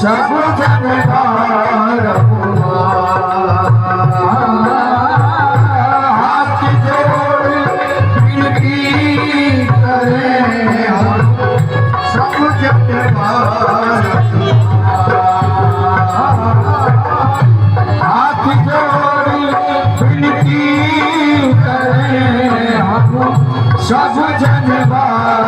सब जनवार हाथ जोड़ विनती करें हम सब जनवार हाथ जोड़ विनती करें हम सब जनवार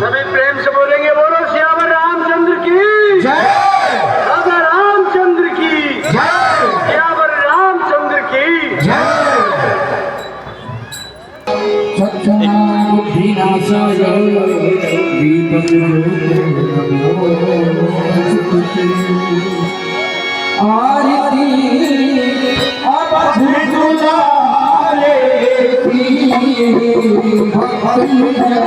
सभी प्रेम से बोलेंगे, बोलो श्याम रामचंद्र की जय राधा रामचंद्र की जय श्याम रामचंद्र की जय सत्यनारायणाय आरती अवधि दुलारे की भक्ति जीवन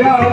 प्यारे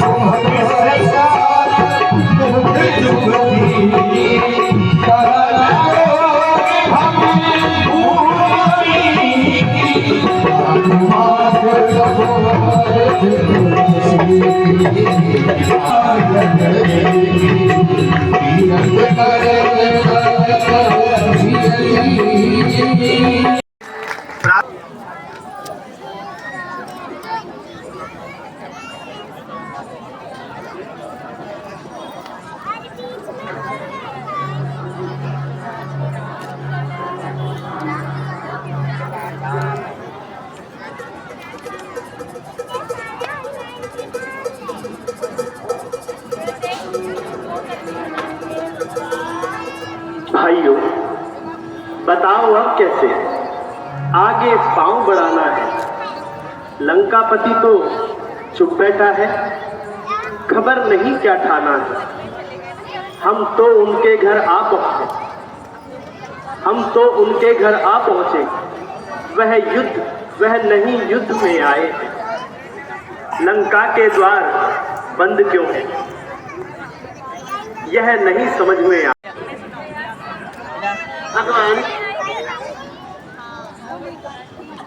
सोहे भाइयों, बताओ बताओ अब कैसे आगे पांव बढ़ाना है। लंकापति तो चुप बैठा है, खबर नहीं क्या ठाना है। हम तो उनके घर आ पहुंचे, हम तो उनके घर आ पहुंचे। वह नहीं युद्ध में आए हैं। लंका के द्वार बंद क्यों है, यह नहीं समझ में आ। भगवान,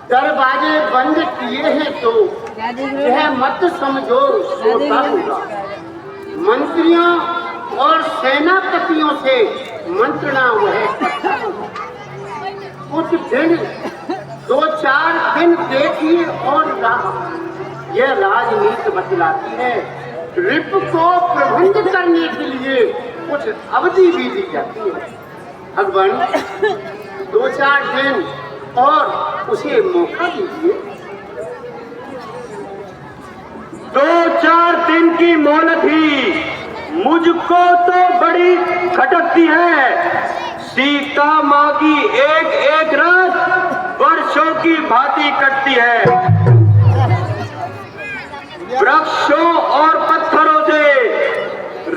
दरवाजे बंद किए हैं तो यह मत समझो सोता होगा। मंत्रियों और सेनापतियों से मंत्रणा वह कुछ दिन 2-4 दिन देखिए और यह राजनीति बतलाती है। रिप को प्रबंध करने के लिए कुछ अवधि भी दी जाती है। भगवान, 2-4 दिन और उसे मौका दीजिए। 2-4 दिन की मोहलत ही मुझको तो बड़ी खटकती है। सीता माँ की एक रात वर्षों की भांति कटती है। वृक्षों और पत्थरों से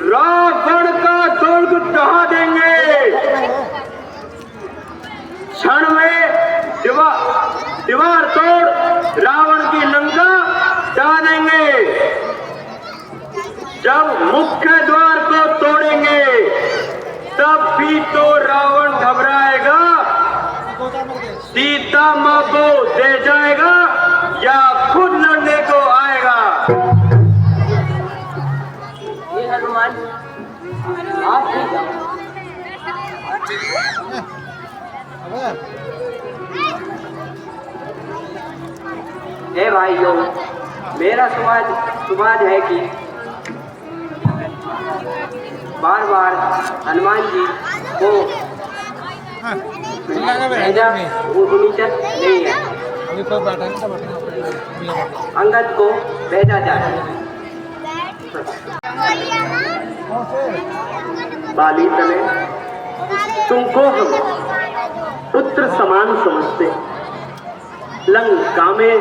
रावण का दुर्ग ढहा देंगे। क्षण में दीवार तोड़ रावण की लंका ढहा देंगे। जब मुख्य द्वार को तोड़ेंगे तब भी तो रावण घबराएगा, सीता माँ को दे जाएगा या खुद लड़ने को आएगा। ये हनुमान, आप भी जाओ। हे भाइयों, मेरा समाज है कि बार बार हनुमान जी को भेजा उचित नहीं है। अंगद को भेजा जाए। बाली तने तुमको हम पुत्र समान समझते, लंका में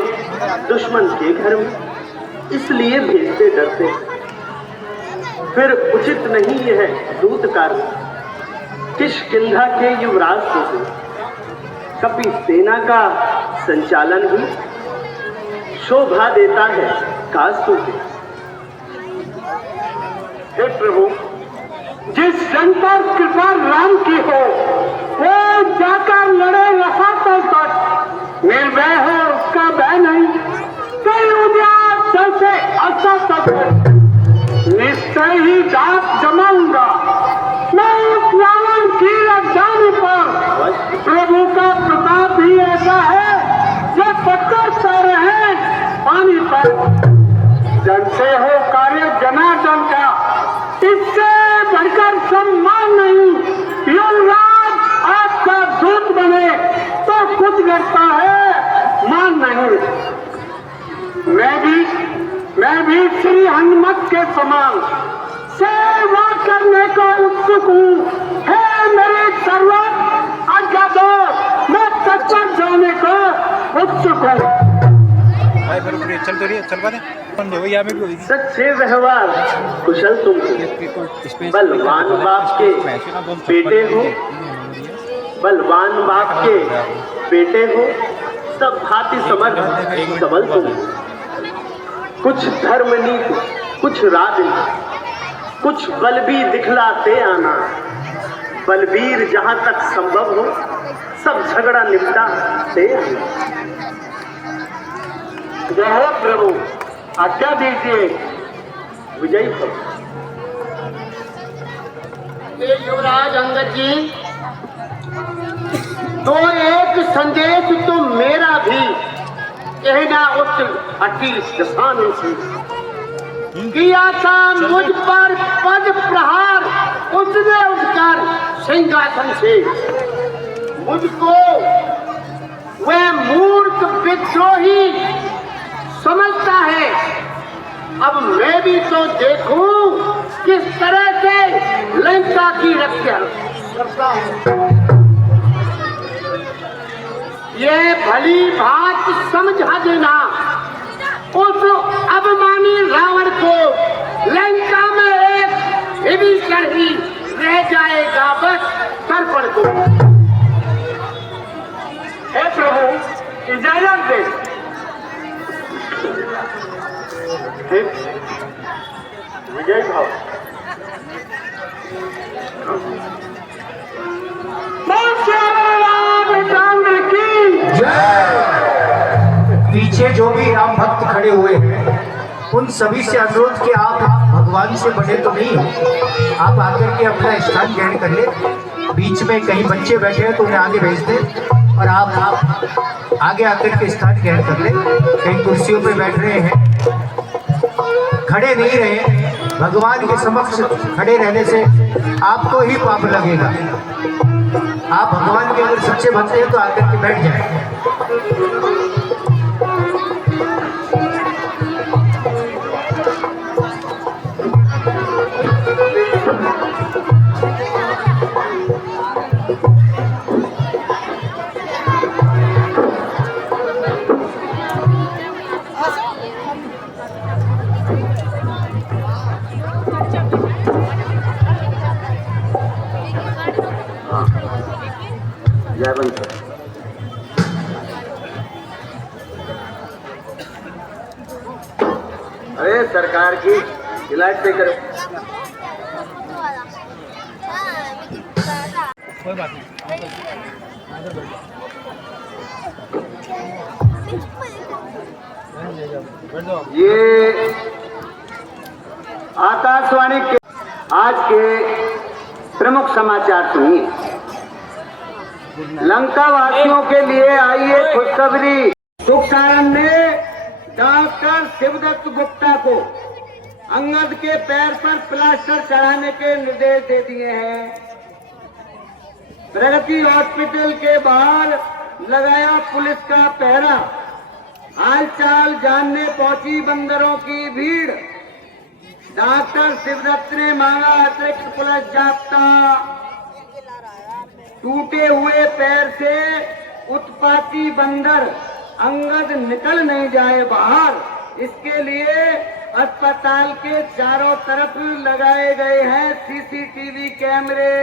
दुश्मन के घर में इसलिए भेजते डरते। फिर उचित नहीं यह दूत कार्य किष्किंधा के युवराज से कपि सेना का संचालन ही शोभा देता है कास्तु के। हे प्रभु, जिस जन पर कृपा राम की हो वो जाकर लड़े रसातल तक। निर्भय है उसका भय नहीं, कई उद्यान से अच्छा तक निश्चय ही दांत जमाऊंगा। मैं उस रावण की राजधानी पर प्रभु का प्रताप ही ऐसा है जो पत्थर से रहे पानी पर। जन से हो कार्य जनार्दन का, इससे बढ़कर सम्मान नहीं। युवराज आपका दूत बने तो कुछ करता है, मान नहीं। मैं भी श्री हनुमत के समान सेवा करने को उत्सुक हूँ। हे मेरे सर्वत आज्ञा दो, मैं तत्पर जाने को उत्सुक हूँ। चल तो रही है, चल पाते बंद हो। यहाँ में सच्चे व्यवहार कुशल तुम बलवान बाप के बेटे हो, बलवान बाप के बेटे हो, सब भांति समर्थ सबल तुम। कुछ धर्म नीति, कुछ राजनीति, कुछ बल भी दिखलाते आना। बलवीर जहां तक संभव हो सब झगड़ा निपटाते आना। जय हो प्रभु, आज्ञा दीजिए, विजयी भव। युवराज अंगद जी, तो एक संदेश तो मेरा भी कहना उच्च अति दशान से किया था मुझ पर पद प्रहार उसने उठकर सिंहासन से। मुझको वह मूर्ख विद्रोही समझता है। अब मैं भी तो देखूं किस तरह से लंका की रक्षा करता हूं। ये भली बात समझा देना उस अभिमानी रावण को लंका में एक विभीषण ही रह जाएगा बस तर्पण को। हे प्रभु इजाजत दे। विजय भाव रामचंद्र की पीछे जो भी राम भक्त खड़े हुए हैं उन सभी से अनुरोध कि आप भगवान से बने तो नहीं हो, आप आकर के अपना स्थान ग्रहण कर ले। बीच में कहीं बच्चे बैठे हैं तो उन्हें आगे भेज दें और आप आगे आकर के स्थान ग्रहण कर ले। कहीं कुर्सियों पे बैठ रहे हैं, खड़े नहीं रहे। भगवान के समक्ष खड़े रहने से आपको ही पाप लगेगा। आप भगवान के अगर सच्चे भक्त हैं तो आकर के बैठ जाए। अरे सरकार की इलाज पे करो। कोई बात नहीं। ये आकाशवाणी के आज के प्रमुख समाचार सुनिए। लंका वासियों के लिए आई है खुशखबरी। तुकाराम ने डॉक्टर शिवदत्त गुप्ता को अंगद के पैर पर प्लास्टर चढ़ाने के निर्देश दे दिए हैं। प्रगति हॉस्पिटल के बाहर लगाया पुलिस का पहरा। हालचाल जानने पहुंची बंदरों की भीड़। डॉक्टर शिवदत्त ने मांगा अतिरिक्त पुलिस जाब्ता। टूटे हुए पैर से उत्पाती बंदर अंगद निकल नहीं जाए बाहर, इसके लिए अस्पताल के चारों तरफ लगाए गए हैं सीसीटीवी कैमरे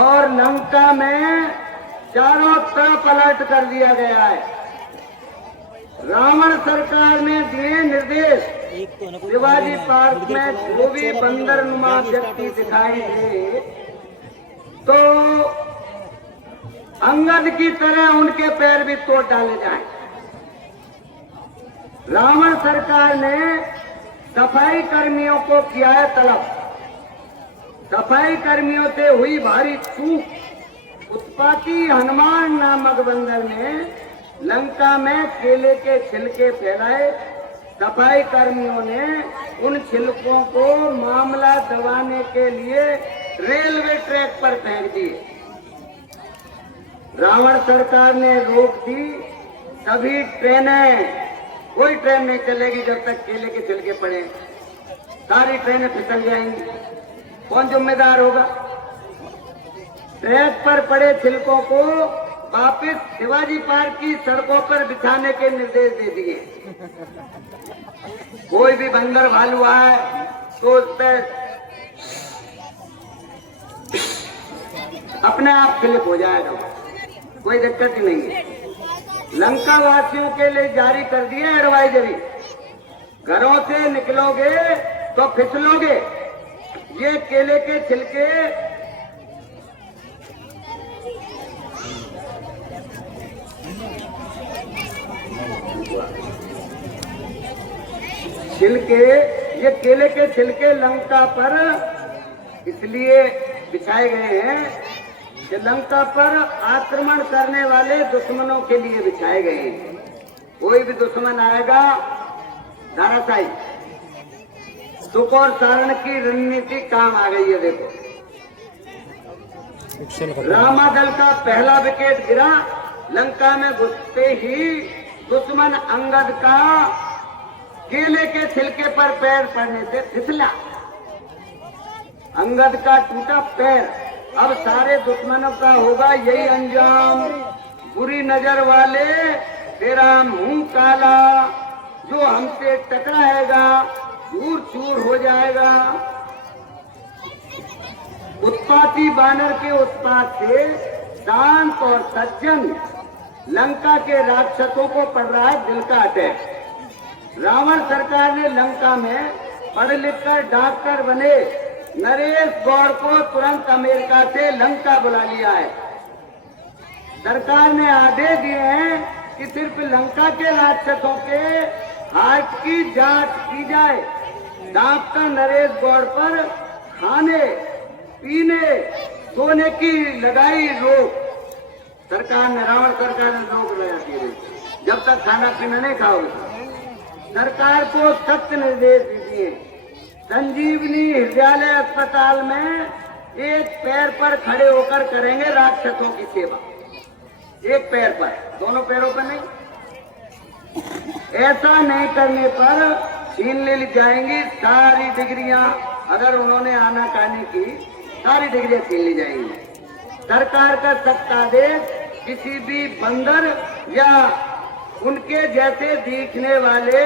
और लंका में चारों तरफ अलर्ट कर दिया गया है। रावण सरकार ने दिए निर्देश। शिवाजी पार्क में जो भी बंदरनुमा व्यक्ति दिखाई दे तो अंगद की तरह उनके पैर भी तोड़ डाले जाएं। रावण सरकार ने सफाई कर्मियों को किया है तलब। सफाई कर्मियों से हुई भारी चूक। उत्पाती हनुमान नामक बंदर ने लंका में केले के छिलके फैलाए। सफाई कर्मियों ने उन छिलकों को मामला दबाने के लिए रेलवे ट्रैक पर फेंक दिए। रावण सरकार ने रोक दी। सभी ट्रेनें, कोई ट्रेन नहीं चलेगी जब तक केले के छिलके पड़े। सारी ट्रेनें फिसल जाएंगी। कौन जिम्मेदार होगा? ट्रैक पर पड़े छिलकों को वापस शिवाजी पार्क की सड़कों पर बिछाने के निर्देश दे दिए। कोई भी बंदर भालू आए तो उस पर अपने आप क्लिक हो जाएगा, कोई दिक्कत ही नहीं है। लंका वासियों के लिए जारी कर दिए एडवाइजरी। घरों से निकलोगे तो फिसलोगे। ये केले के छिलके ये केले के छिलके लंका पर इसलिए बिछाए गए हैं कि लंका पर आक्रमण करने वाले दुश्मनों के लिए बिछाए गए हैं। कोई भी दुश्मन आएगा धराशायी। सुख और सारण की रणनीति काम आ गई है। देखो, रामादल का पहला विकेट गिरा। लंका में घुसते ही दुश्मन अंगद का केले के छिलके पर पैर पड़ने से फिसला। अंगद का टूटा पैर अब सारे दुश्मनों का होगा यही अंजाम। बुरी नजर वाले तेरा मुंह काला, जो हमसे टकराएगा चूर चूर हो जाएगा। उत्पाती बानर के उत्पात से शांत और सज्जन लंका के राक्षसों को पड़ रहा है दिल का अटैक। रावण सरकार ने लंका में पढ़ लिख कर डॉक्टर बने नरेश गौड़ को तुरंत अमेरिका से लंका बुला लिया है। सरकार ने आदेश दिए हैं कि सिर्फ लंका के राक्षसों के हार्ट की जांच की जाए। डॉक्टर नरेश गौड़ पर खाने पीने सोने की लगाई रोक। सरकार ने रावण सरकार ने रोक लगाती है, जब तक खाना पीना नहीं खाओगे। सरकार को सख्त निर्देश दीजिए। संजीवनी हृदयालय अस्पताल में एक पैर पर खड़े होकर करेंगे राक्षसों की सेवा। एक पैर पर, दोनों पैरों पर नहीं। ऐसा नहीं करने पर छीन ले जाएंगी सारी डिग्रियां। अगर उन्होंने आनाकानी की सारी डिग्रियां छीन ली जाएंगी। सरकार का सख्त आदेश, किसी भी बंदर या उनके जैसे दिखने वाले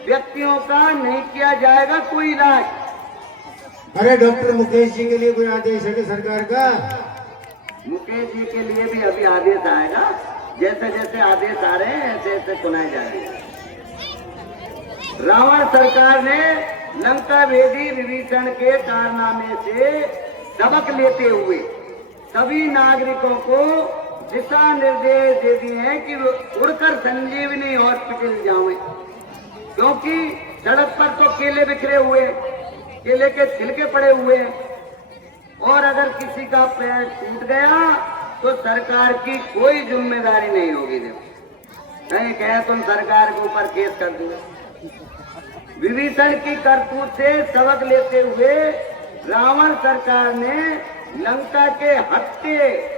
व्यक्तियों का नहीं किया जाएगा कोई इलाज। अरे डॉक्टर मुकेश जी के लिए कोई आदेश है कि सरकार का? मुकेश जी के लिए भी अभी आदेश आएगा। जैसे जैसे आदेश आ रहे हैं ऐसे ऐसे सुनाए जा रहे हैं। रावण सरकार ने लंका भेदी विभीषण के कारनामे से सबक लेते हुए सभी नागरिकों को दिशा निर्देश दे दिए हैं कि वो उड़कर संजीवनी हॉस्पिटल जाएं, क्योंकि सड़क पर तो केले बिखरे हुए, केले के छिलके पड़े हुए, और अगर किसी का पैर टूट गया तो सरकार की कोई जिम्मेदारी नहीं होगी। कहीं कहे तुम सरकार के ऊपर केस कर दो। विभीषण की करतूत से सबक लेते हुए रावण सरकार ने लंका के हत्ते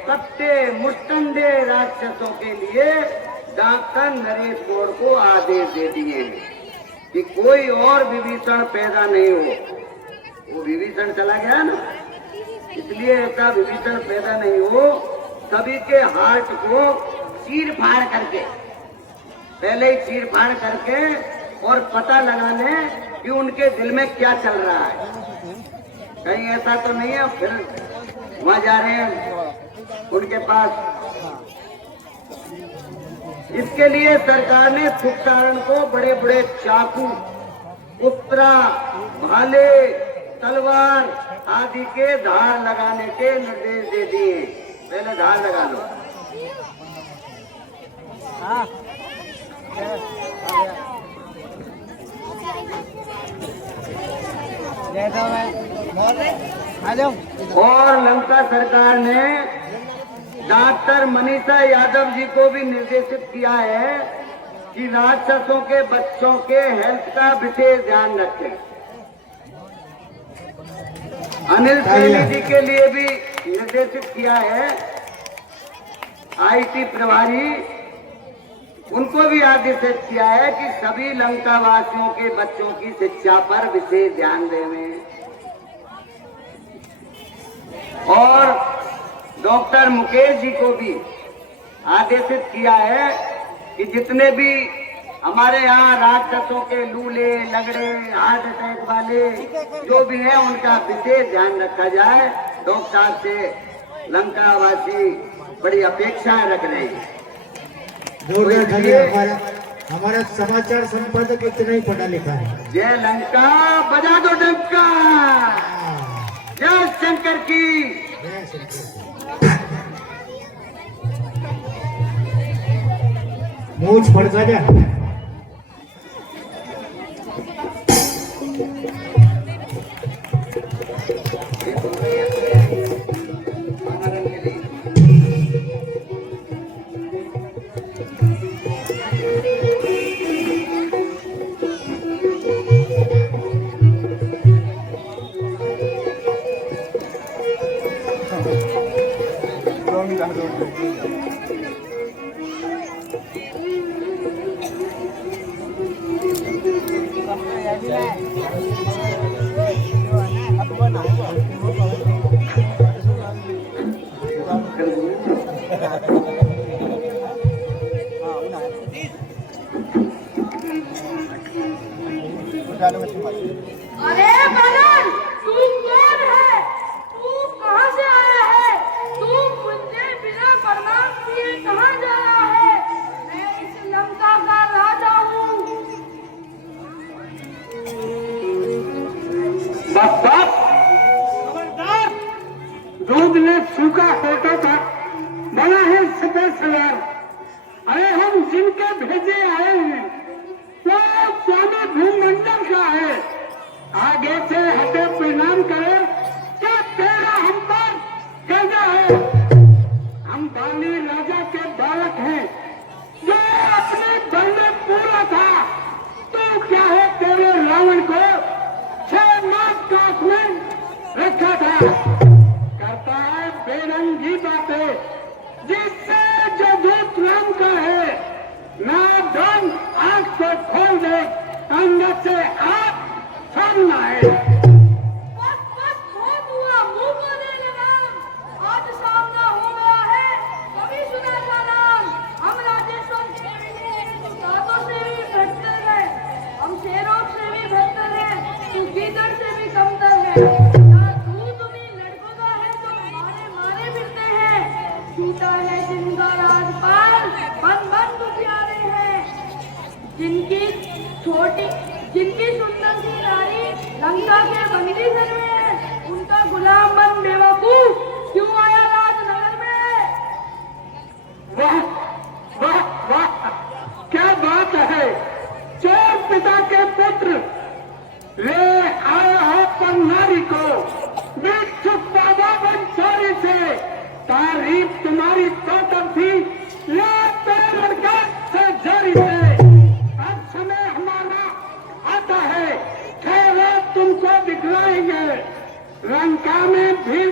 कट्टे मुस्टंडे राक्षसों के लिए डॉक्टर नरेश गौड़ को आदेश दे दिए कि कोई और विभीषण पैदा नहीं हो। वो विभीषण चला गया ना, इसलिए ऐसा विभीषण पैदा नहीं हो। सभी के हार्ट को चीर फाड़ करके, पहले ही चीर फाड़ करके और पता लगाने कि उनके दिल में क्या चल रहा है। कहीं ऐसा तो नहीं है फिर वहां जा रहे हैं उनके पास। इसके लिए सरकार ने सुखसारण को बड़े बड़े चाकू, उपरा, भाले, तलवार आदि के धार लगाने के निर्देश दे दिए। पहले धार लगा लो। और लंका सरकार ने डॉक्टर मनीषा यादव जी को भी निर्देशित किया है कि राक्षसों के बच्चों के हेल्थ का विशेष ध्यान रखें। अनिल सैनी जी के लिए भी निर्देशित किया है, आईटी प्रभारी, उनको भी आदेशित किया है कि सभी लंका वासियों के बच्चों की शिक्षा पर विशेष ध्यान दें। और डॉक्टर मुकेश जी को भी आदेशित किया है कि जितने भी हमारे यहाँ राक्षसों के लूले लगड़े हार्ट अटैक वाले जो भी हैं उनका विशेष ध्यान रखा जाए। डॉक्टर से लंका वासी बड़ी अपेक्षाएं रख रहे हैं। हमारा समाचार संपादक इतना ही पढ़ा लिखा है। जय लंका बजा दो डंका, जय शंकर की। मूछ फड़का जा। अरे बलन, तू कौन है? तू कहाँ से आया है? तू मुझे बिना प्रणाम किए कहाँ जा रहा है? मैं इस लंका का राजा हूँ। बस खबरदार, दूध ने सूखा होता था, बना है सफेद सवार। अरे हम जिनके भेजे आए हैं वो स्वामी भूमंडल का है। आगे से हटे प्रणाम करे क्या तेरा हम पर कहना है? हम बाली राजा के बालक हैं जो अपने बल में पूरा था। तो क्या है तेरे रावण को 6 मास काट में रखा था। करता है बेरंगी बातें जिससे जो दूत राम का है ना धन आंख को खोल दे, अंदर से आग सामना है। बस बस बहुत हुआ, मुंह बोले लगाम। आज सामना हो गया है, कभी सुना था नाम। हम राजेश्वर दादों से भी भटकर है, हम शेरों से भी भटकर है, तू गीदड़ से भी कमतर है। ना तू तुम्हीं लड़कों का है जो मारे मारे फिरते हैं। छूटा है जिनका राजपाल, बन बन दुखियारे हैं। जिनकी सुंदर सी नारी लंका के बंदी घर में है, उनका गुलाम बन बेवकूफ क्यों आया राजनगर में? वाह वाह वाह, क्या बात है। चोर पिता के पुत्र ले आया हो पर नारी को बिच्छुप बाबा बंसारी से। तारीफ तुम्हारी तोतर थी, ले तेरे लड़का से जारी से। अब समय हमारा आता है, ठहरो तुमको दिखलाएंगे। लंका में भी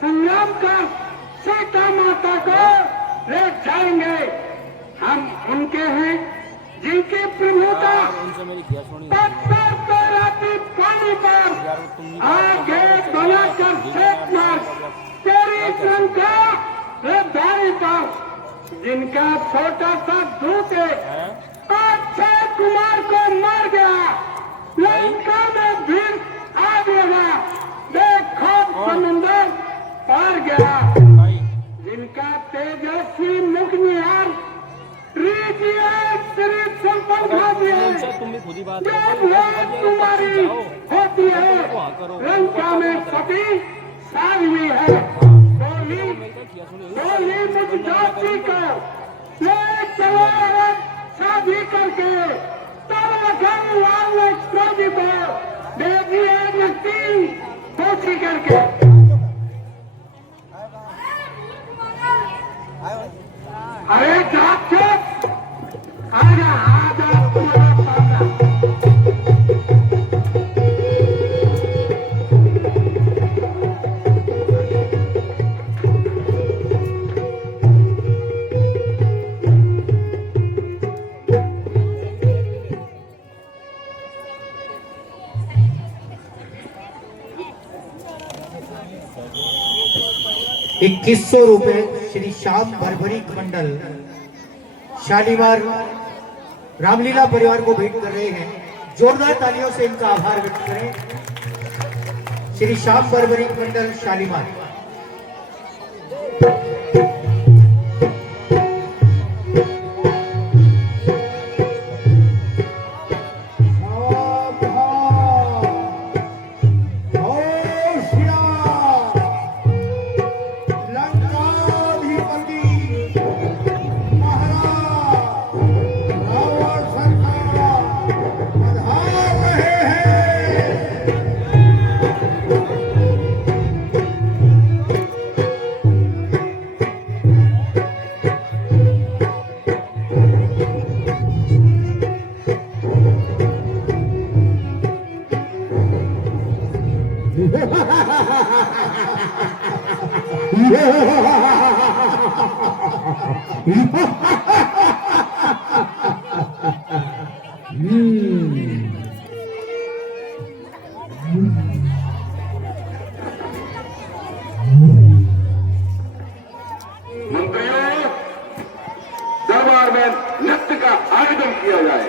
संग्राम का सीता माता को ले जाएंगे। हम उनके हैं जिनकी प्रभुता पत्थर पे रहती पानी पर आगे बनाकर छेद मार तेरी लंका धारी पर। जिनका छोटा सा दूत अक्षय कुमार को मार गया, लंका में भीड़ आ गया, देखो समंदर पार गया। जिनका तेजस्वी मुख निहार श्री संपन्न तुम्हारी होती है। लंका में सती साध्वी है। बोली मुझ जाति को ले चलो शादी करके, तब लाल ने क्रोधी को दे दिए नकली पोछी करके। अरे जाके आजा आजा तुम्हारा पासा। ₹2100 श्री श्याम भरभरी मंडल शालीमार रामलीला परिवार को भेंट कर रहे हैं। जोरदार तालियों से इनका आभार व्यक्त करें। श्री श्याम भरभरी मंडल शालीमार। दरबार में नृत्य का आयोजन किया जाए।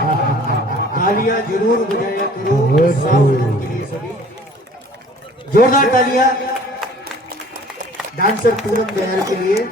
तालियां जरूर बजाया करो साउंड के लिए सभी। जोरदार तालियां डांसर पूनम दयाल के लिए।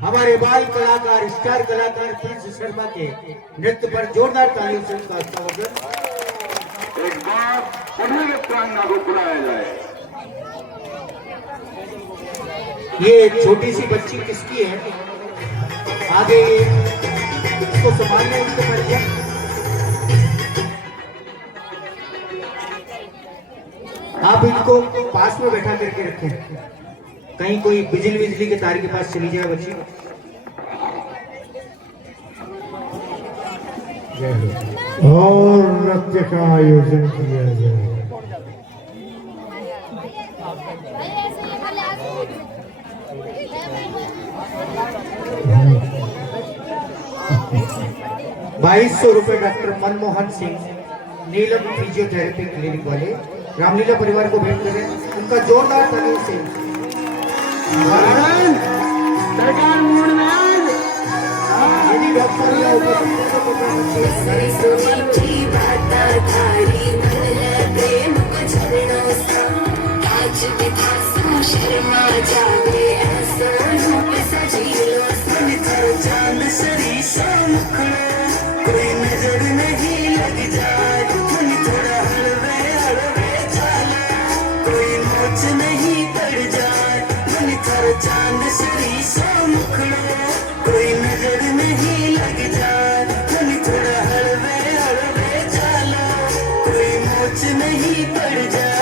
हमारे बाल कलाकार स्टार कलाकार प्रिंस शर्मा के नृत्य पर जोरदार तालियों से उनका स्वागत। एक बार सभी मित्रांगना को बुलाया जाए। ये छोटी सी बच्ची किसकी है? आगे इसको संभालने उनको परिचय। आप इनको पास में बैठा करके रखें, कहीं कोई बिजली के तार के पास चली जाए बच्ची। और नृत्य का आयोजन किया जाए। ₹2200 डॉक्टर मनमोहन सिंह नीलम फिजियोथेरेपी क्लिनिक वाले रामलीला परिवार को भेंट करें, उनका जोरदार तालियों से। सरकार मूड में आज यदि डॉक्टर या शर्मा जागे ऐसा रूप सजीलो सन थर चांद सरी कोई नजर नहीं लग जाए, थोड़ा हलवे हलवे चाला, कोई मोच नहीं पड़ जाए, थर चांद सरी कोई नजर नहीं लग जाए, थोड़ा हलवे हलवे चाला, कोई मोच नहीं पड़ जाए।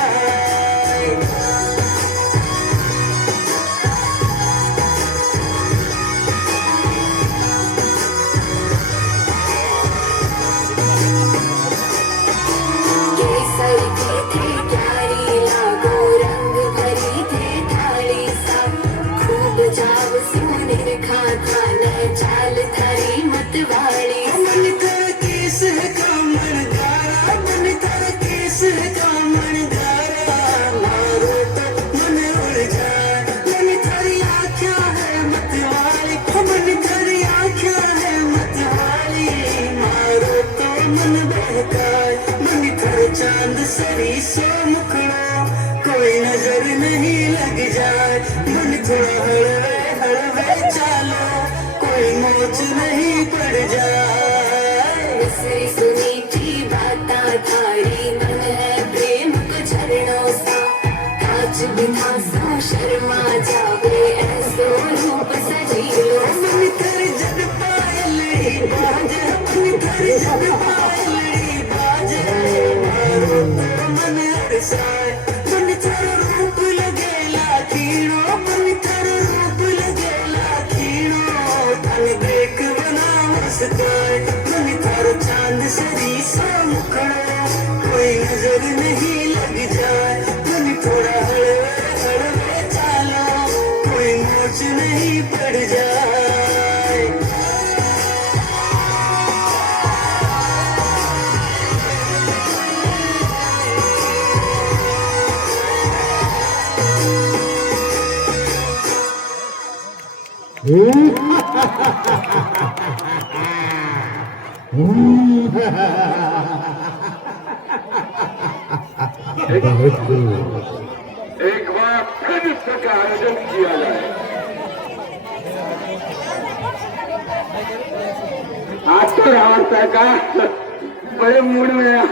चाल थारी मत वाली मन कर केस का मन धारा, मन कर केस का मन धारा, मारो तो मन उड़ जाए, मन थारी आँखिया है मत वाली, मन थारी आँखिया है मत वाली, मारो तो मन बहकाए, मन थार चांद सरी सो मुखड़ा, कोई नजर नहीं लग जाए, मन थोड़ा हलवे हलवे चालो, कोई मोच नहीं पड़ जाए। मिसरी सुनी की बाता थारी मन है प्रेम को झरणों सा, कांच बिना सा शर्मा जावे ऐसो रूप सजीलो, मन कर जग पायलड़ी बाजे, मन कर जग पायलड़ी बाजे, मारो तो मन अरसाए, मन थर रूप लगेला खीणो, मन थर रूप लगेला खीणो, तन देख बना मुस्काए, मन थारो चांद सरी सा मुखड़ा, कोई नजर नहीं लग जाए, मन थोड़ा हलवे हलवे चालो, कोई मोच नहीं पड़ जाए। एक बार फिर नृत्य का आयोजन किया जाए। आज तो रावण सरकार बड़े मूड में है।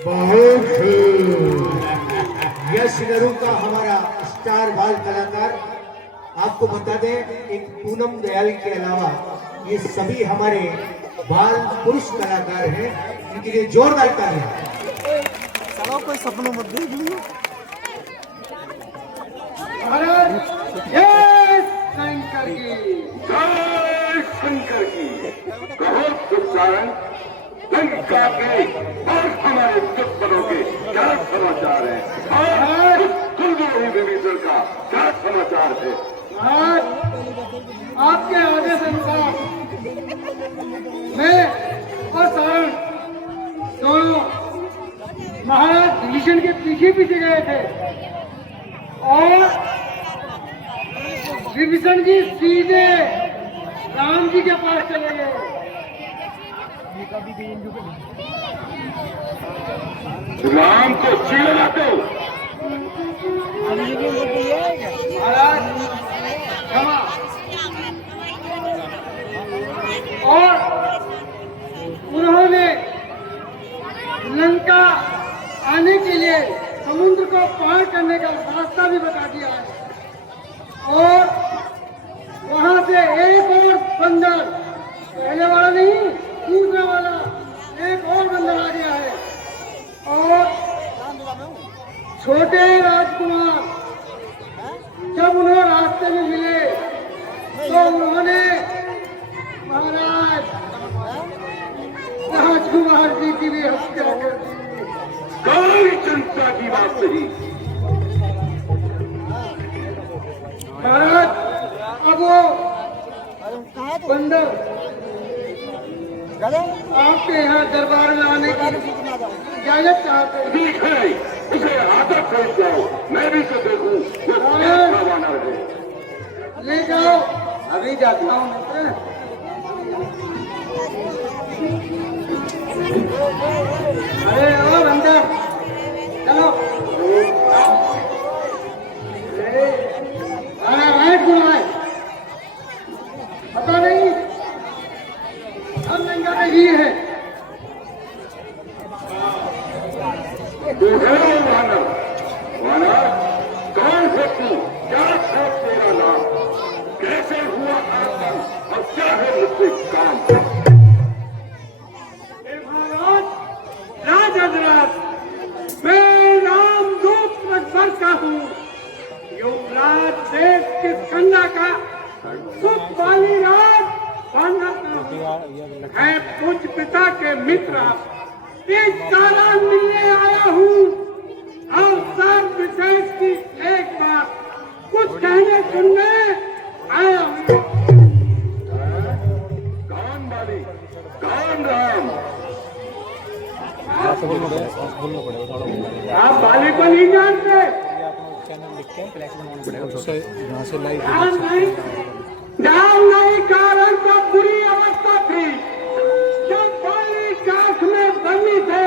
बहुत खूब। यश नरू का हमारा स्टार बाल कलाकार। आपको बता दें, एक पूनम दयाल के अलावा ये सभी हमारे बाल पुरुष कलाकार हैं। इनके लिए जोरदार तालियां। कोई सपनों मत देख लियो। महाराज जय शंकर की, जय शंकर की। कहो दुष्चारण, लंका के और हमारे दुश्मनों के क्या समाचार है? और कुलदेवी विभीषण का क्या समाचार है? महाराज आपके आदेश अनुसार मैं और सारण दोनों महाराज विभीषण के पीछे पीछे गए थे और विभीषण जी सीधे राम जी के पास चले गए। राम को चीड़ लाते हो महाराज, क्षमा। और उन्होंने लंका आने के लिए समुद्र को पार करने का रास्ता भी बता दिया है और वहां से एक और बंदर, पहले वाला नहीं दूसरा वाला एक और बंदर आ गया है। और छोटे राजकुमार जब उन्हें रास्ते में मिले तो उन्होंने महाराज राजकुमार जी की भी हत्या कर दी। कोई चिंता की बात नहीं महाराज। अब वो बंदर आपके यहाँ दरबार में आने की इजाजत चाहते हैं। ठीक है, उसे आदत भेज जाओ, मैं भी तो देखूं ले जाओ। अभी जाता हूँ अरे ओ बंदर चलो। पता नहीं हम लंका में ही है। कौन है तू? क्या था तेरा नाम? कैसे हुआ आगमन और क्या है मुझसे काम? राजराज, मैं रामदूत अकबर का हूँ। युवराज देश के कन्या का सुख वाली राज है पूज्य पिता के मित्र। इस दौरान मिलने आया हूँ और सब विशेष की एक बात कुछ कहने सुनने आया हूँ। कौन बाली, कौन राम? आप बाली को नहीं जानते? ध्यान नहीं, कारण का बुरी अवस्था थी। जब बाली काठ में बनी थे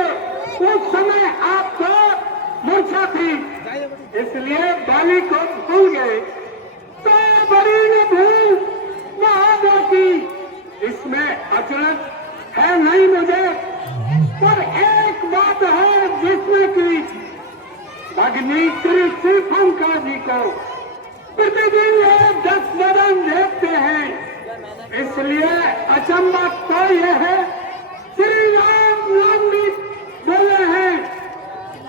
उस समय आपको मूर्छा थी, इसलिए बाली को भूल गए। तो बड़ी ने भूल महादेव की, इसमें अचरज है नहीं मुझे। पर एक बात है जिसमें की भगनी श्री श्रीफंका जी को प्रतिदिन ये 10 वरन देते हैं। इसलिए अचंबा तो यह है, श्री राम भी बोले हैं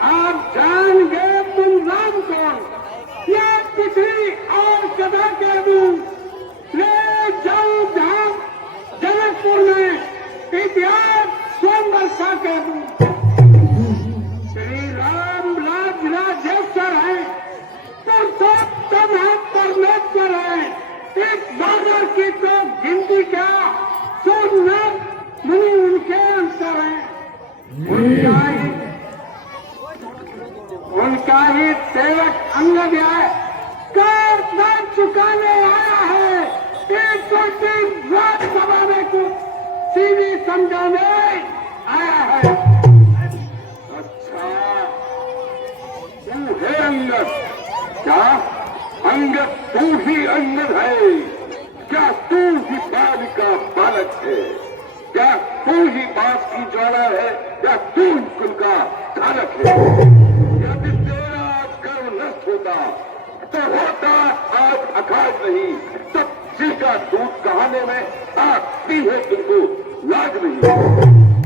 आप जान गए तुम राम कौन? या किसी और कदा के दूं ले जाऊं धाम जनकपुर में इतिहास सोमवार सा के दूं। श्री राम राजेश्वर है, पुरुषोत्तम है, परमेश्वर है। इस बाजार की तो गिनती क्या, सूर्य मुनि उनके अंतर है। उनका ही सेवक अंगद है, कर्तव्य चुकाने आया है। एक छोटी सभा में कुछ सीधी समझाने आया है। अच्छा, तू है अंगद? क्या अंगद तू ही अंगद है? क्या तू ही बाल का बालक है? क्या तू ही बाप की ज्वाला है? या तू कुल का थे। यदि तेरा कर्म नष्ट होता तो होता आज आकाश नहीं, तब का दूध कहाने में आती है तुमको लाज नहीं।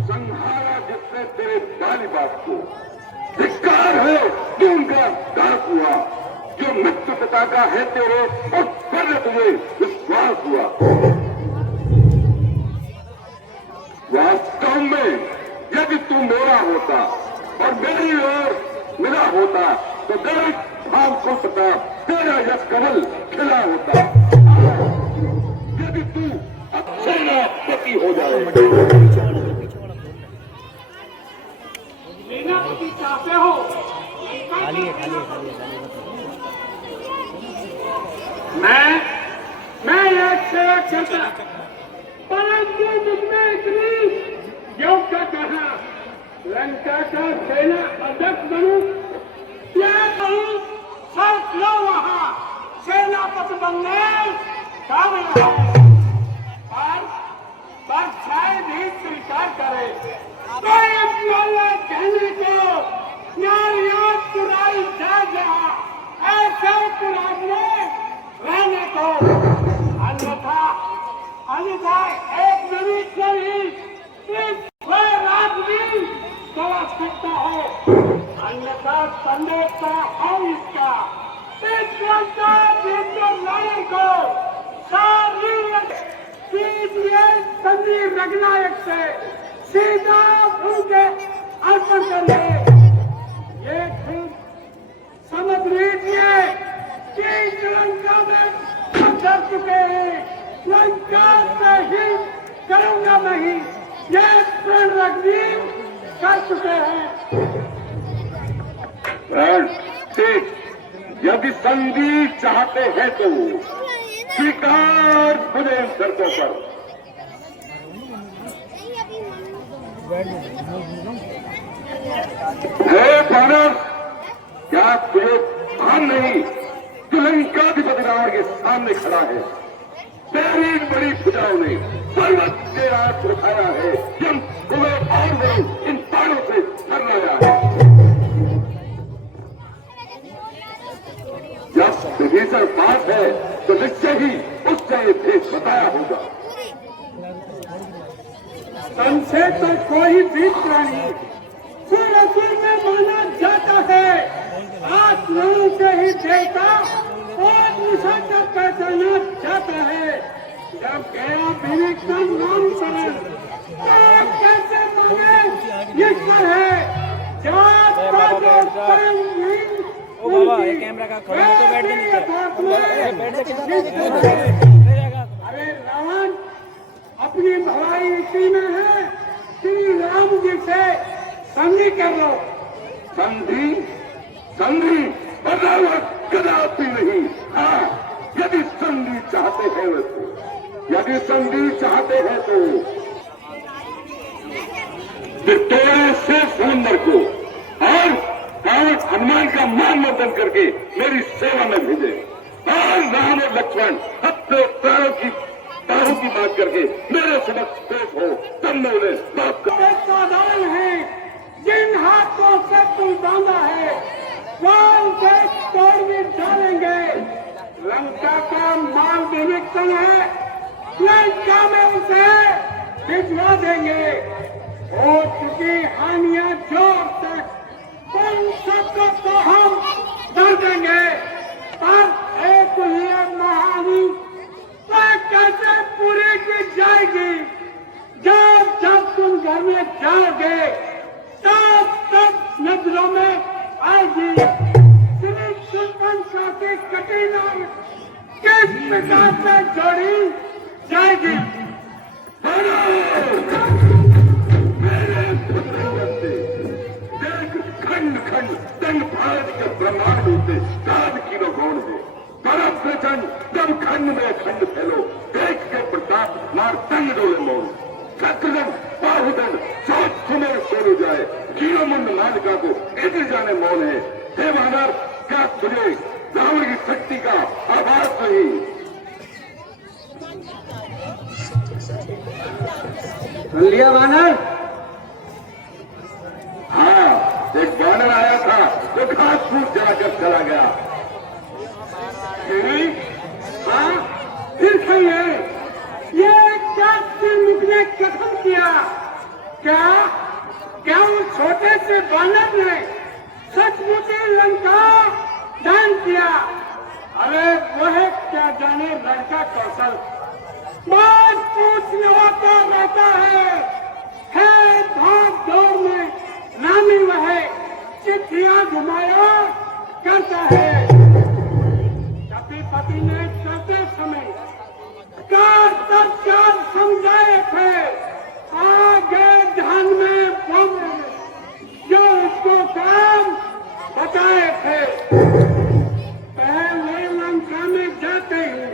संहारा जिसने तेरे बाली बाप को, धिक्कार है कि उनका दास हुआ। जो मृत्यु पिता का है तेरे, उस पर तुझे विश्वास हुआ। वास्तव में यदि तू मेरा होता और मेरी ओर मिला होता तो गलत भाव को पता तेरा यश कमल खिला होता। यदि तू सेनापति हो जाए, सेनापति चाहते हो? मैं एक सेवा करता, परंतु मुझमें इतनी योग्य कहा लंका का सेना अध्यक्ष बनूं, क्या कहूं? सब लोग वहां सेनापति बनने काबिल है, पर शायद ही स्वीकार करे। कोई अपना कहने को नारियां चुराई जा जहां ऐसे चुराने रहने को, अन्यथा एक मिनट से ही इस रात भी चला सकता है, अन्यथा संदेश का है इसका। इस लंका भीतर लाने को सारी संधि रघुनायक से सीधा उनके अर्पण करिए। ये खुद समझ लीजिए कि लंका में हम कर चुके हैं, लंका से ही करूंगा नहीं, ये प्रण रघुवीर कर चुके हैं। यदि संधि चाहते हैं तो स्वीकार खुले शर्तों पर। हे पारस, क्या तुझे भान नहीं तू लंकाधिपति रावण के सामने खड़ा है? तेरी बड़ी भुजाओं ने पर्वत के रात उठाया है, जब तुम्हें और नहीं इन बाणों से भर लाया है। जब विभीषण पास है तो निश्चय ही उससे ये भेद बताया होगा। संशय तो कोई भी नहीं, सुर में माना जाता है। आप लोगों से ही देवता और निशाचर पहचाना जाता है। जब गया विवेक का नाम करें तो कैसे माने ईश्वर है। जात पात और कर्म नहीं, कैमरा का खोल तो बैठ अरे रावण अपनी भलाई इसी में है, श्री राम जी से संधि कर लो। संधि संधि बगावत कदापि नहीं। हाँ, यदि संधि चाहते हैं तो, यदि संधि चाहते हैं तो तोड़े से समुद्र को और कावट हनुमान का मान मर्दन करके मेरी सेवा में भेजे, और राम और लक्ष्मण अपने प्राणों की बात करके मेरे समक्ष पेश हो, तब मैं उन्हें माफ कर। साधारण है, जिन हाथों से तुम बांधा है वो उसे तोड़ भी डालेंगे। लंका का माल विवेचन है, लंका में उसे भिजवा देंगे। हो चुकी हानियां जो तक उन सबको तो हम कर देंगे, पर एक ही महानी कैसे पूरी की जाएगी? जब जब तुम घर में जाओगे तब तब नजरों में आएगी। श्री सुल्तान शाह की कटीना किस प्रकार से जोड़ी जाएगी? खंड खंड दंड भारत के ब्रह्मांड होते सात किलो गौण है। बर्फ प्रचंड जब खंड में खंड फैलो, देख के प्रताप मार तंग डोले मौन। शत्रुदन बाहुदन सोच सुमेर सोने जाए, कीड़ो मुंड मालिका को इधर जाने मौन है। हे वानर, क्या तुझे रावण की शक्ति का आभास नहीं? सुन लिया वानर? हाँ, एक बानर आया था जो घास फूस जलाकर चला गया। हाँ, फिर सही है। ये क्या मुख ने कथन किया? क्या उस छोटे से बानर ने सचमुच लंका दान किया? अरे वह क्या जाने लड़का कौशल बात पूछने होता रहता है भाग दौड़ में नामी वह चिट्ठियां घुमाया करता है। कभी पति ने चलते समय कार समझाए थे, आगे ध्यान में बम जो उसको काम बताए थे। पहले लंका में जाते ही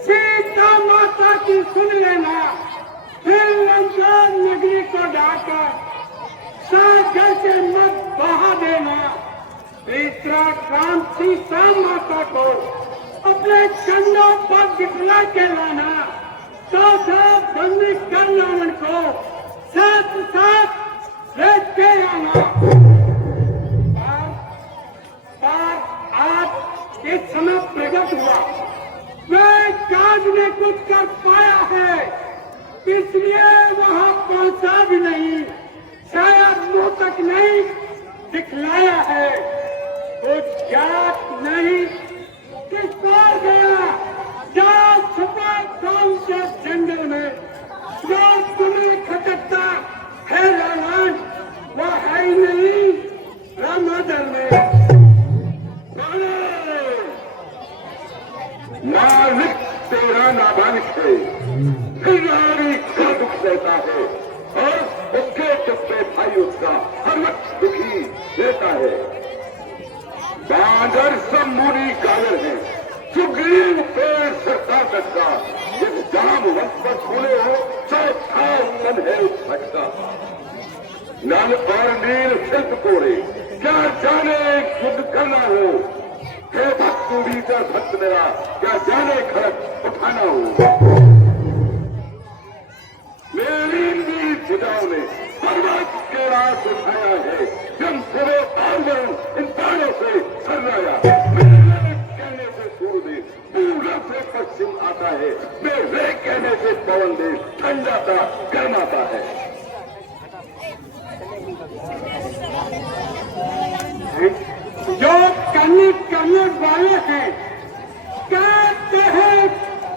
सीता माता की सुन लेना, फिर लंका नगरी को डाकर सागर से मत बहा देना। तीसरा काम सीता माता को अपने कंधों पर दिखला के लाना। चौथा बंदी कर रावण को साथ साथ लेट के आना। आज इस समय प्रकट हुआ वह काज ने कुछ कर पाया है, इसलिए वहां पहुंचा भी नहीं, शायद मुंह तक नहीं दिखलाया है। कुछ ज्ञात नहीं किस पार गया, जा छुपा कौन से जंगल में, जो तुम्हें खटकता है रावण, वह है ही नहीं रामादर में। मालिक तेरा नाबालिग है, फिरारी का दुख देता है और उसके चुप्पे भाई उसका हर वक्त दुखी देता है। बांदर सब मुनि कायर है, सुग्रीव पेड़ सरकार सकता, जिस जाम वंश पर खुले हो चौथा तन है उस भटका। नल और नील शिल्प कोरे, क्या जाने युद्ध करना हो, हे भक्त भीतर भक्त मेरा, क्या जाने खड़क उठाना हो। मेरी नील भुजाओं ने पर्वत के रात उठाया है, जम सुबह और इन तारों से सर्राया। मेरे कहने से सूर्य पूरब से पश्चिम आता है, मेरे कहने से पवन देश ठंडा सा गर्माता है। जो करने वाले हैं कहते हैं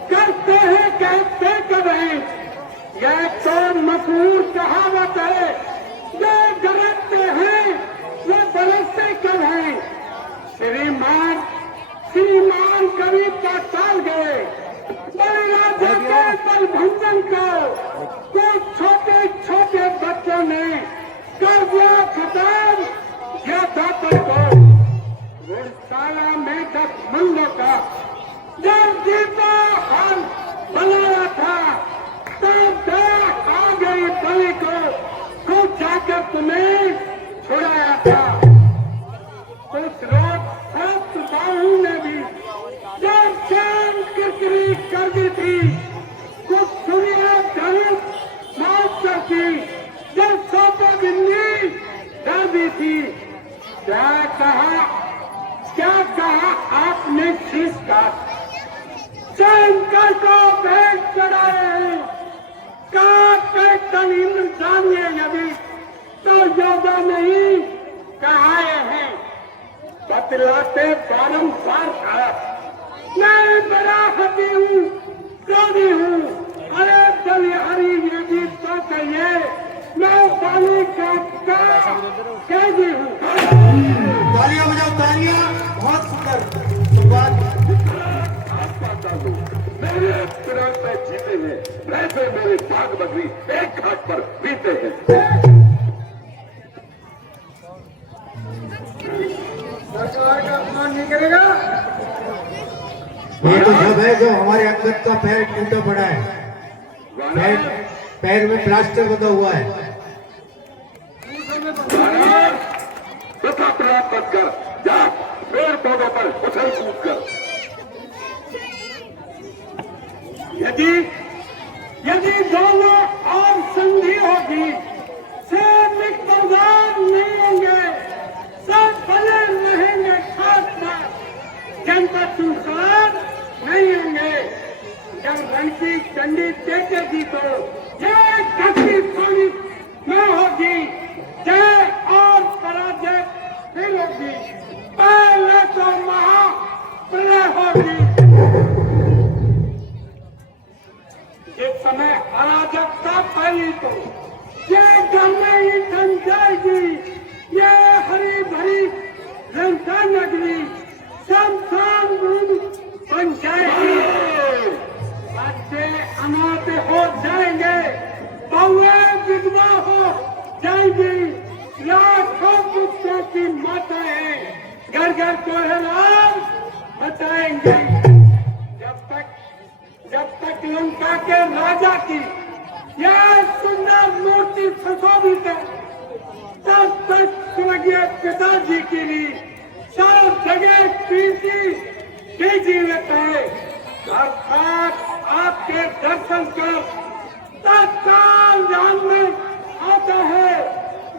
करते हैं कहते कब हैं, यह तो मशहूर कहावत है। जो डरते हैं वो बरसते कब हैं। श्रीमान कभी पाताल गए, बड़े राजा के बलभंजन को कुछ छोटे छोटे बच्चों ने कर दिया खत्म। यह दापर को साला में 10 मंगलों का जब दीपा हल बनाया था, तब आ गई बलि को खुद जाकर तुम्हें छुड़ाया था। कुछ रोज सत बाहू ने भी जब चैन किरकिरी कर दी थी, कुछ सुनिए धनुष मास्टर की जब सोपा बिन्नी कर दी थी। क्या कहा आपने शीश का शंकर को भेंट चढ़ाए हैं, काटे तन इंद्र जानिए यदि तो योगा नहीं कहाए हैं। बतलाते बारंबार था, मैं बड़ा हती हूँ, क्रोधी हूँ। अरे बलिहारी ये भी तो कहिए, मैं बाली का कैदी हूँ। तालियां बजाओ, तालियां। बहुत सुंदर। मेरे पिता से जीते हैं, वैसे मेरे बाग बकरी एक घाट पर बीते हैं। सरकार का अपमान नहीं करेगा। ये तो जब है जो हमारे अंगद का पैर टूटा पड़ा है, पैर में प्लास्टर बंधा हुआ है। तथा प्राप्त कर जा पेड़ पौधों पर उछल कूद कर। यदि दोनों और संधि होगी, से नहीं होंगे। होगी, पहले तो महाप्रलय होगी। जिस समय अराजकता फैली तो ये घर में ही थम जाएगी, ये हरी भरी लंका नगरी शमशान भूमि बन जाएगी। बच्चे अनाथ हो जाएंगे, बहुए विधवा हो जाएंगी, लाखों पुत्रों की माताएं घर घर कोहराम मचाएंगी। जब तक लंका के राजा की यह सुंदर मूर्ति सुशोभित है, तब तक स्वर्गीय पिताजी की भी सब जगह कीर्ति के जीवित है। अर्थात आपके दर्शन कर तत्काल ध्यान में आता है,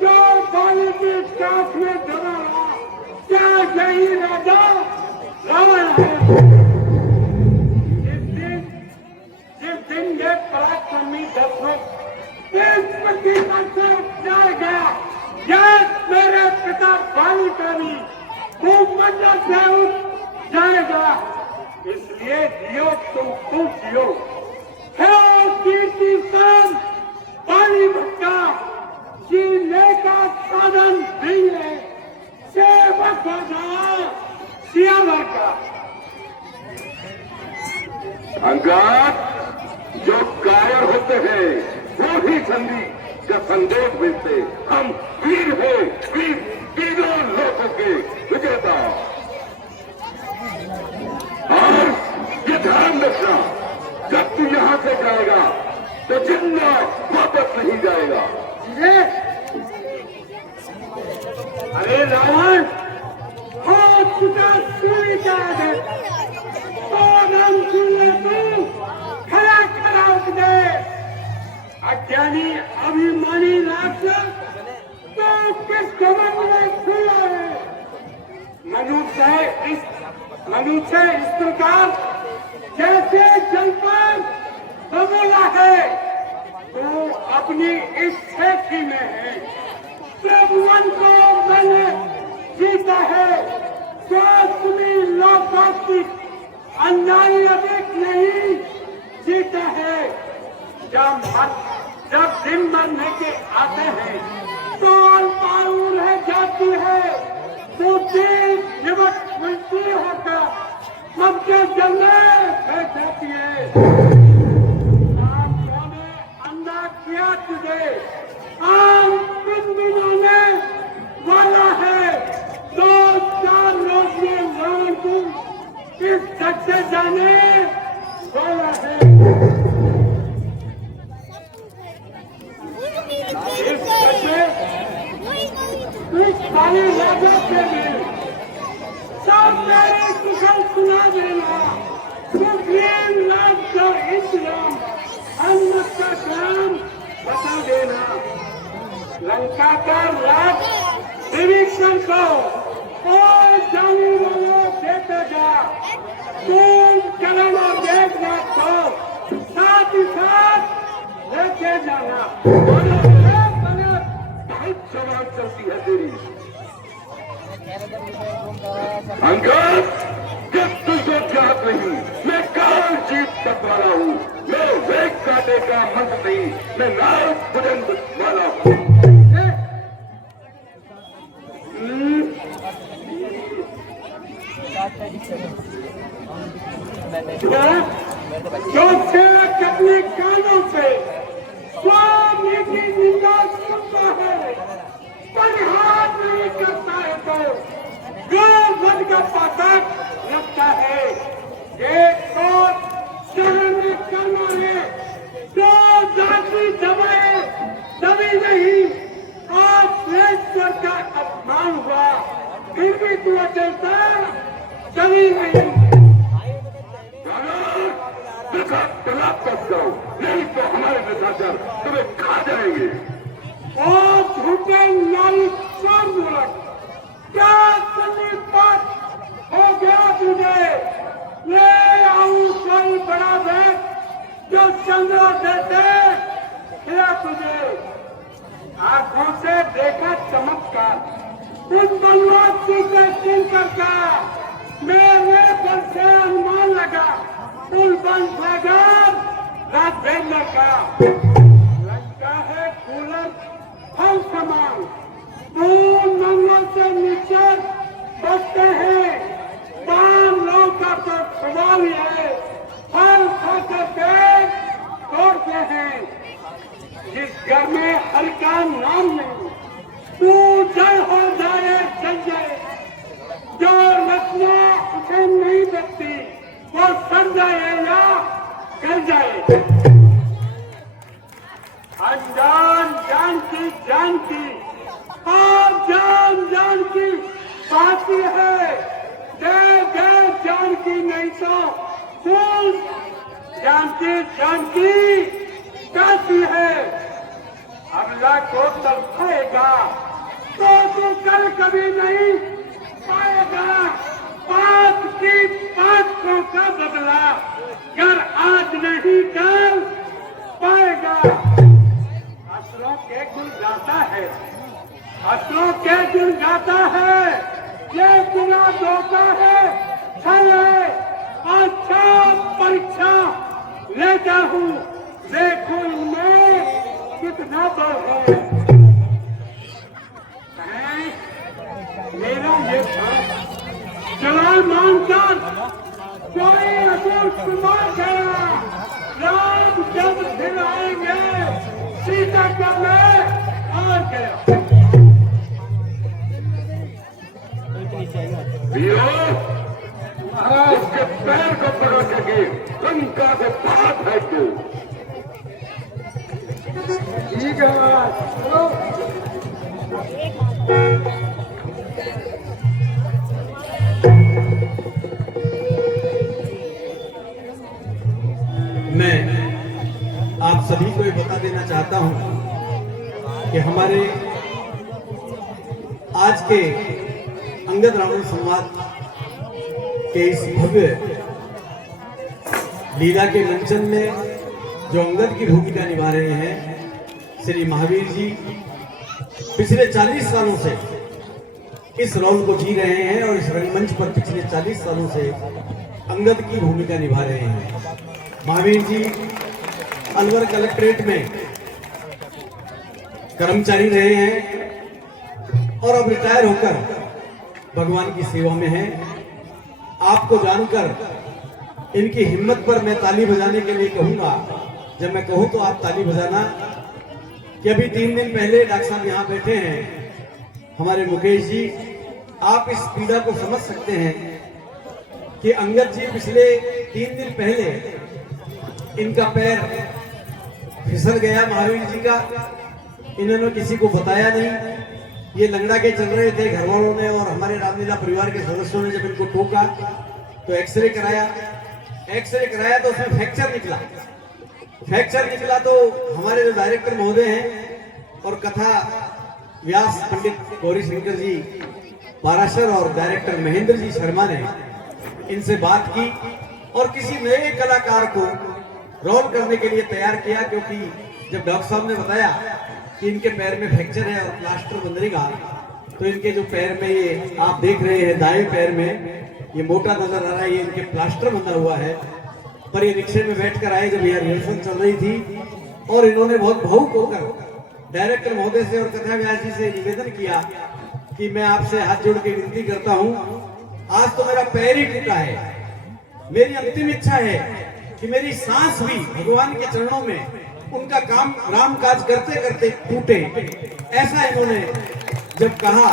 जो बाली की कांख में दबा रहा, क्या यही राजा रावण है? जिस दिन ये पराक्रमी दर्शक इस प्रतिपद से जाएगा, यह मेरे पिता बाली का भी भूमंडल से उठ जाएगा। इसलिए जियो तुम जियो, है कीर्ति सान बाली भक्का जीने का साधन नहीं है, सेवक सियावर का। अंगात जो कायर होते हैं वो ही संधि का संदेश भेजते। हम वीर है, वीरों लोगों के विजेता। और ये ध्यान रखना, जब तू यहाँ से जाएगा तो जिंदा वापस नहीं जाएगा। अरे रावण, हो चुका सूर्य का है, तो नाम सूर्य तू खड़ा खड़ा उपदेश। अज्ञानी अभिमानी राक्षस तो किस घमंड में खुला है? मनुष्य इस प्रकार जैसे जल पर बबूला है, तो अपनी इस खेती में है। प्रभुवन को मैंने जीता है, तो तुम्हें लोकतांत्रिक अन्यायी अधिक नहीं जीता है। जब दिन मरने के आते हैं तो अल्पायु रह जाती है, तो युवक मिलती होकर सबके जलने बैठ जाती है। ने अंधा किया तुझे, आम बिन वाला है, 2-4 रोज में रावण तुम इस तक से जाने वाला है। इस काली राजा के लिए सब मेरे कुशल सुना देना। सुप्रीम राज का इंतजाम अन्न का काम बता देना। लंका का राज निरीक्षण को और जाने वालों देते जा। तुम कलमा देखना तो साथ ही साथ लेके जाना। बहुत सवाल चलती है तेरी अंगद, जब तुझको चाहत नहीं, मैं काल जीत तक वाला हूँ। मैं वेग काटे का मंत्र नहीं, मैं नाव बुलंद वाला हूँ। जो सेवक अपने कानों से स्वामी की निंदा सुनता है, परिहार नहीं करता है, तो गोवध का पाठक रखता है। एक तो शरण में करना है, दो जाति दबाए दबी नहीं, और श्रेष्ठवर का अपमान हुआ, फिर भी तू अचलता कभी नहीं। करो, नहीं तो हमारे निशाचर तुम्हें खा जाएंगे। और झूठे नाली चार मूलक, क्या बात हो गया तुझे? ले आऊं कोई बड़ा भेद जो चंद्र देते खिला तुझे। आंखों से देखा चमत्कार, उन बनवासी के सुनकर का मेरे बल से अनुमान लगा पुल बन बगैर रात भेजने का लगता है कूलर फल समान पूर्ण मंगल से नीचे बचते हैं बाल लोगों का तो सवाल है फल खाकर पेट तोड़ते हैं जिस घर में हर का नाम नहीं तू जल हो जाए चल जाए जो रचना उसे नहीं बचती वो सड़ जाए या कर जाए अनजान जान की और जान जान की बाती है दे जान की नहीं तो फूल जान की काफी है अल्लाह को तड़पाएगा तो तू कल कभी नहीं पाएगा बात की बातों का बदला कर आज नहीं कल पाएगा असरों के गुण गाता है असरों के गुण गाता है ये बुरा धोखा है अच्छा परीक्षा लेता हूँ देखो इनमें कितना बल है मेरा ये था जलाल मानकर कोई असूल सुमार गया राम जब फिर आएंगे सीता का मैं आ गया उसके पैर को पकड़ सके लंका से बात है तू ठीक है मैं आप सभी को ये बता देना चाहता हूं कि हमारे आज के अंगद रावण संवाद के इस भव्य लीला के मंचन में जो अंगद की भूमिका निभा रहे हैं श्री महावीर जी पिछले 40 सालों से इस रोल को जी रहे हैं और इस रंगमंच पर पिछले 40 सालों से अंगद की भूमिका निभा रहे हैं। महावीर जी अलवर कलेक्ट्रेट में कर्मचारी रहे हैं और अब रिटायर होकर भगवान की सेवा में हैं। आपको जानकर इनकी हिम्मत पर मैं ताली बजाने के लिए कहूंगा। जब मैं कहूं तो आप ताली बजाना कि अभी 3 दिन पहले डॉक्टर साहब यहाँ बैठे हैं हमारे मुकेश जी। आप इस पीड़ा को समझ सकते हैं कि अंगद जी पिछले 3 दिन पहले इनका पैर फिसल गया महावीर जी का। इन्होंने किसी को बताया नहीं। ये लंगड़ा के चल रहे थे। घर वालों ने और हमारे रामलीला परिवार के सदस्यों ने जब इनको टोका तो एक्सरे कराया तो उसमें फ्रैक्चर निकला तो हमारे जो डायरेक्टर महोदय हैं और कथा व्यास पंडित गौरी शंकर जी पाराशर और डायरेक्टर महेंद्र जी शर्मा ने इनसे बात की और किसी नए कलाकार को रोल करने के लिए तैयार किया। क्योंकि जब डॉक्टर साहब ने बताया कि इनके पैर में फ्रैक्चर है और प्लास्टर बंधेगा तो इनके जो पैर में ये आप देख रहे हैं दाएं पैर में ये मोटा नजर आ रहा है, ये इनके प्लास्टर बंधा हुआ है। पर ये रिक्शे में बैठकर आए जब यह रिहर्सल चल रही थी और इन्होंने बहुत भावुक होकर डायरेक्टर महोदय से और कथा व्यास जी से निवेदन किया कि मैं आपसे हाथ जोड़ के विनती करता हूं, आज तो मेरा पैर ही टूटा है। मेरी अंतिम इच्छा है कि मेरी सांस भी भगवान के चरणों में उनका काम राम काज करते करते टूटे। ऐसा इन्होंने जब कहा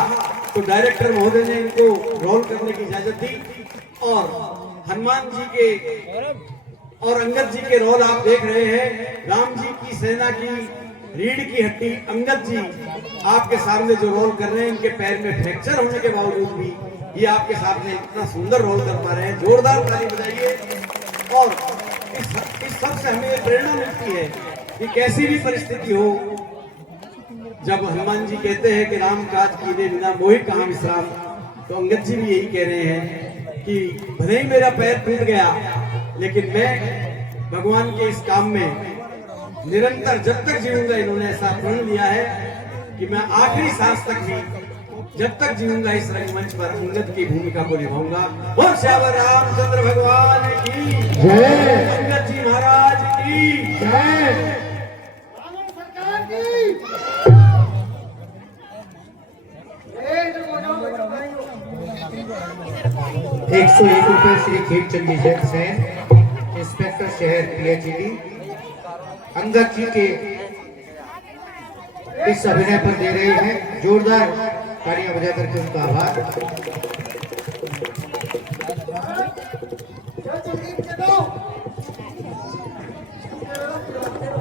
तो डायरेक्टर महोदय ने इनको रोल करने की इजाजत दी और हनुमान जी के और अंगद जी के रोल आप देख रहे हैं। राम जी की सेना की रीढ़ की हड्डी अंगद जी आपके सामने जो रोल कर रहे हैं, इनके पैर में फ्रैक्चर होने के बावजूद भी ये आपके सामने इतना सुंदर रोल कर पा रहे हैं। जोरदार ताली बजाइए। और इस सब से हमें ये प्रेरणा मिलती है कि कैसी भी परिस्थिति हो, जब हनुमान जी कहते हैं कि राम काज कीजिए बिना मोहि कहां विश्राम, तो अंगद जी भी यही कह रहे हैं कि भले ही मेरा पैर टूट गया लेकिन मैं भगवान के इस काम में निरंतर जब तक जीऊंगा। इन्होंने ऐसा प्रण लिया है कि मैं आखिरी सांस तक भी जब तक जीऊंगा इस रंगमंच पर उन्नत की भूमिका को निभाऊंगा। और श्यावर रामचंद्र भगवान की जय, अंगद जी महाराज की जय। 101 रुपए श्री खेमचंद जैन सैन, इंस्पेक्टर शहर पीएचडी, अंगद जी के इस अभिनय पर दे रहे हैं। जोरदार तालियां बजा करके उनका आभार।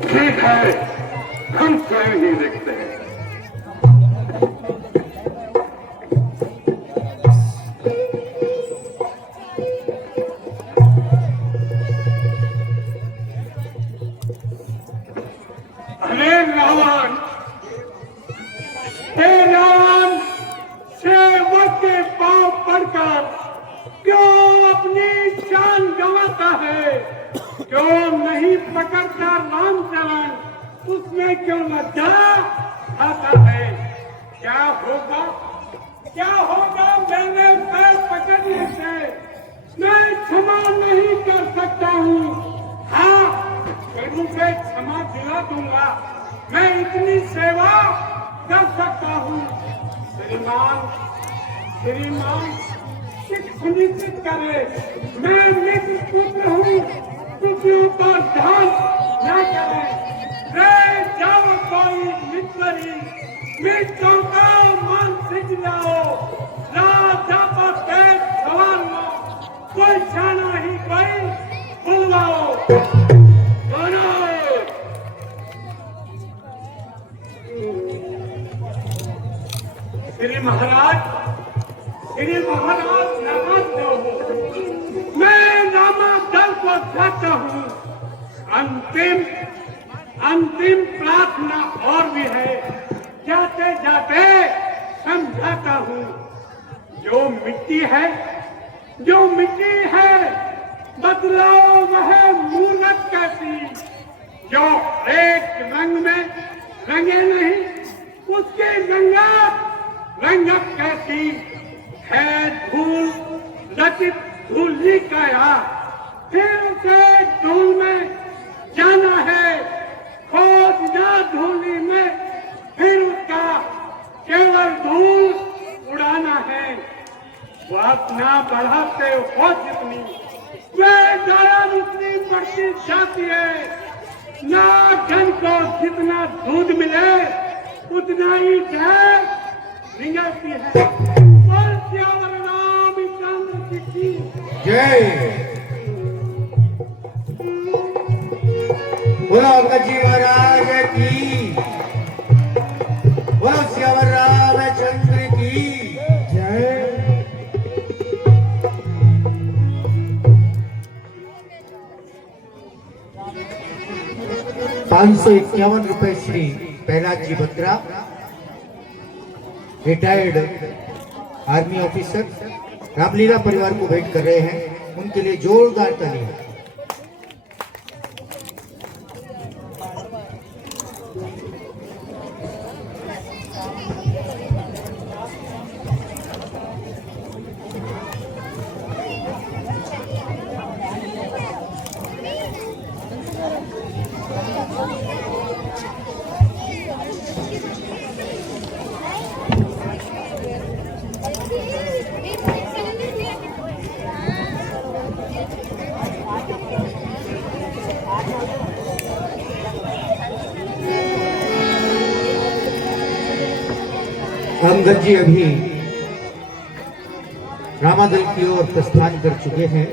ठीक है, हम स्वयं ही देखते हैं। सेवक के पांव पड़कर क्यों अपनी जान गंवाता है? क्यों नहीं पकड़ता रामचरण? उसमें क्यों लज्जा खाता है? क्या होगा मेरे पैर पकड़ने से? मैं क्षमा नहीं कर सकता हूँ। हाँ, मुझे क्षमा दिला दूंगा। मैं इतनी सेवा कर सकता हूँ। श्रीमान सुनिश्चित करे, मैं मित्र पुत्र हूँ, पुत्रों पर ध्यान न करे। रे जाओ कोई मित्रों का मान सीख जाओ। राजा पर पेट सवार लो, कोई जाना ही कोई बुलवाओ। श्री महाराज नमस्ते हो। मैं रामादल को चाहता हूँ। अंतिम प्रार्थना और भी है। जाते जाते समझाता हूँ। जो मिट्टी है बदलाओ वह मूर्त कैसी। जो एक रंग में रंगे नहीं, उसकी रंगत कैसी है। धूल रचित धूली का यार, फिर उसे धूल में जाना है। खोजना धूली में, फिर उसका केवल धूल उड़ाना है। वासना बढ़ाते हो जितनी, वे जलन उतनी बढ़ती जाती है। नागन को जितना दूध मिले उतना ही जहर निगलती है। और श्यावर रामचंद्र की जय। बोलो अंगद जी महाराज की, बोलो श्यावर रामचंद्र की जय। 551 रुपए Shri Prahlad ji Batra, retired army officer, Ramlila परिवार को भेंट कर रहे हैं। उनके लिए जोरदार तालियां। अंगद जी अभी रामादल की ओर प्रस्थान कर चुके हैं।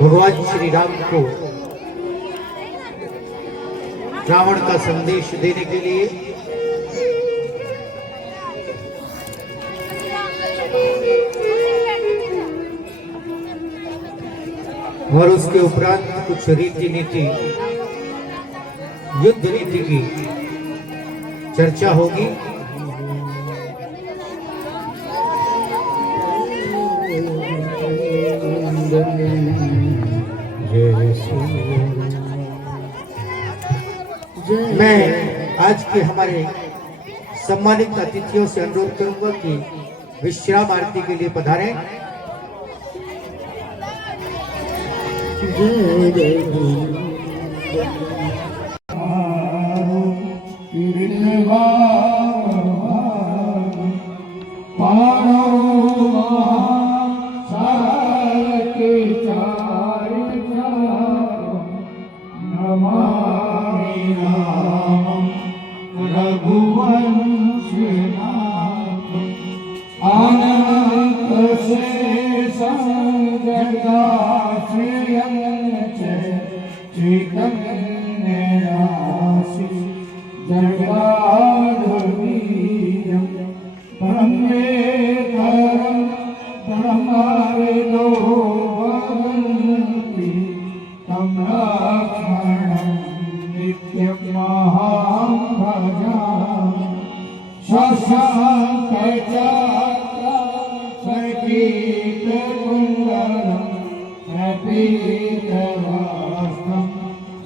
भगवान श्री राम को रावण का संदेश देने के लिए और उसके उपरांत कुछ रीति नीति, युद्ध नीति की चर्चा होगी। मैं आज के हमारे सम्मानित अतिथियों से अनुरोध करूंगा कि विश्राम आरती के लिए पधारें।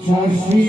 Swami